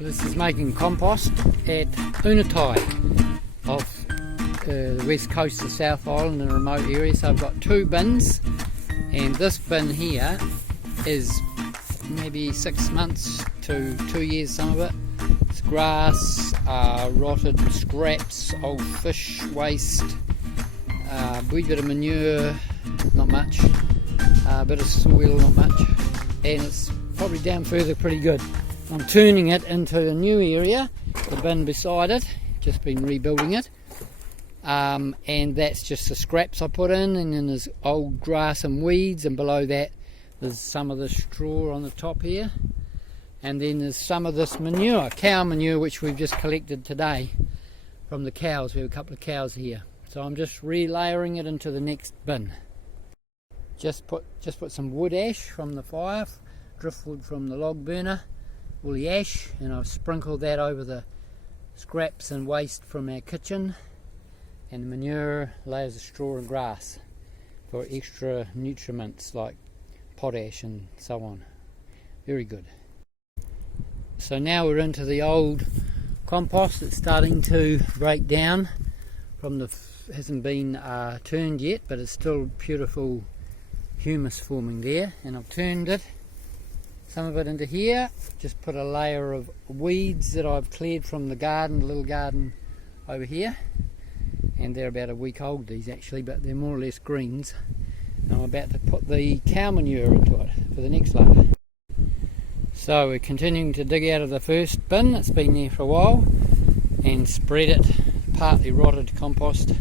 This is making compost at Unatai off the west coast of South Island in a remote area. So I've got two bins, and this bin here is maybe 6 months to 2 years, some of it. It's grass, rotted scraps, old fish waste, a wee bit of manure, not much, a bit of soil, not much, and it's probably down further pretty good. I'm turning it into a new area, the bin beside it, just been rebuilding it, and that's just the scraps I put in, and then there's old grass and weeds, and below that there's some of the straw on the top here, and then there's some of this manure, cow manure, which we've just collected today from the cows. We have a couple of cows here, so I'm just relayering it into the next bin. Just put some wood ash from the fire, driftwood from the log burner, woolly ash, and I've sprinkled that over the scraps and waste from our kitchen, and the manure, layers of straw and grass for extra nutriments like potash and so on. Very good. So now we're into the old compost. It's starting to break down from the, hasn't been turned yet, but it's still beautiful humus forming there, and I've turned it, some of it into here, just put a layer of weeds that I've cleared from the garden, the little garden over here, and they're about a week old, these actually, but they're more or less greens. And I'm about to put the cow manure into it for the next layer. So we're continuing to dig out of the first bin, it's been there for a while, and spread it, partly rotted compost, to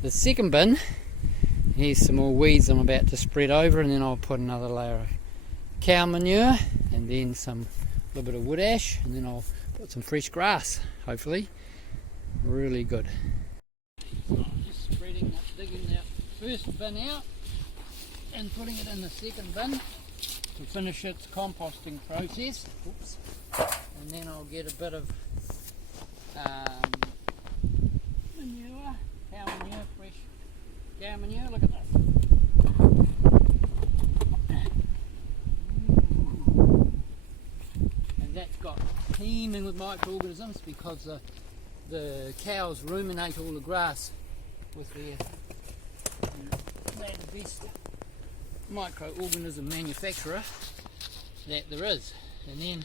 the second bin. Here's some more weeds I'm about to spread over, and then I'll put another layer of cow manure, and then some little bit of wood ash, and then I'll put some fresh grass, hopefully. Really good. So I'm just spreading up, digging that first bin out and putting it in the second bin to finish its composting process. Oops. And then I'll get a bit of manure, cow manure, fresh cow manure. Look at this. And that's got teeming with microorganisms because the cows ruminate all the grass with their, they're the best microorganism manufacturer that there is. And then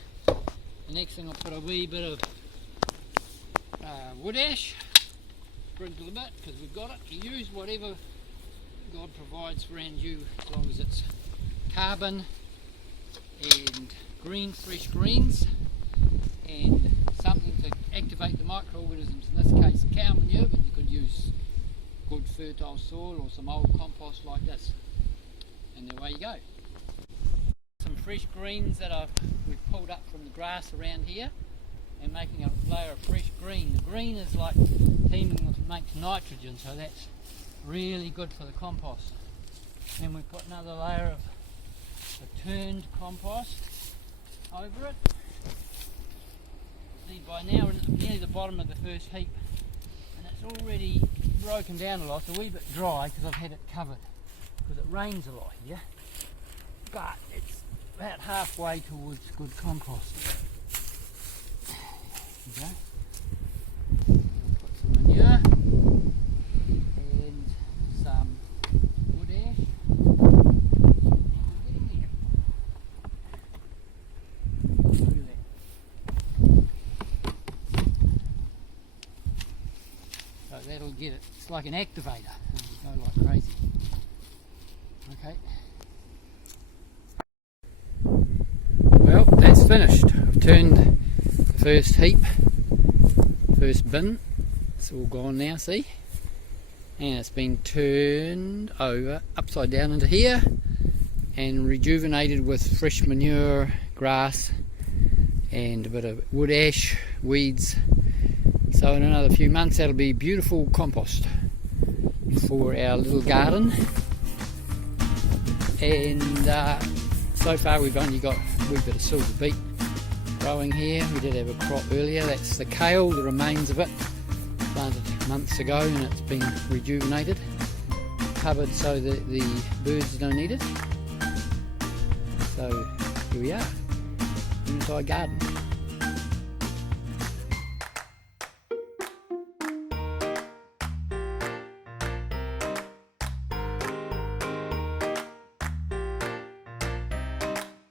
the next thing I'll put a wee bit of wood ash, sprinkle a bit because we've got it. You use whatever God provides around you as long as it's carbon and green, fresh greens, and something to activate the microorganisms, in this case cow manure, but you could use good fertile soil or some old compost like this, and away you go. Some fresh greens that we've pulled up from the grass around here, and making a layer of fresh green. The green is like teeming with, makes nitrogen, so that's really good for the compost. Then we put another layer of the turned compost over it. See, by now we're nearly the bottom of the first heap, and it's already broken down a lot. It's a wee bit dry because I've had it covered, because it rains a lot here, but it's about halfway towards good compost. There you go. I'll put some manure and some wood ash. Look at that. So that'll get it. It's like an activator. It'll go like crazy. Okay. Well, that's finished. I've turned the first heap, first bin. It's all gone now, see? And it's been turned over, upside down into here, and rejuvenated with fresh manure, grass, and a bit of wood ash, weeds. So in another few months that'll be beautiful compost for our little garden. And so far we've only got a wee bit of silver beet growing here. We did have a crop earlier, that's the kale, the remains of it, planted months ago, and it's been rejuvenated, covered so that the birds don't eat it. So here we are, inside garden.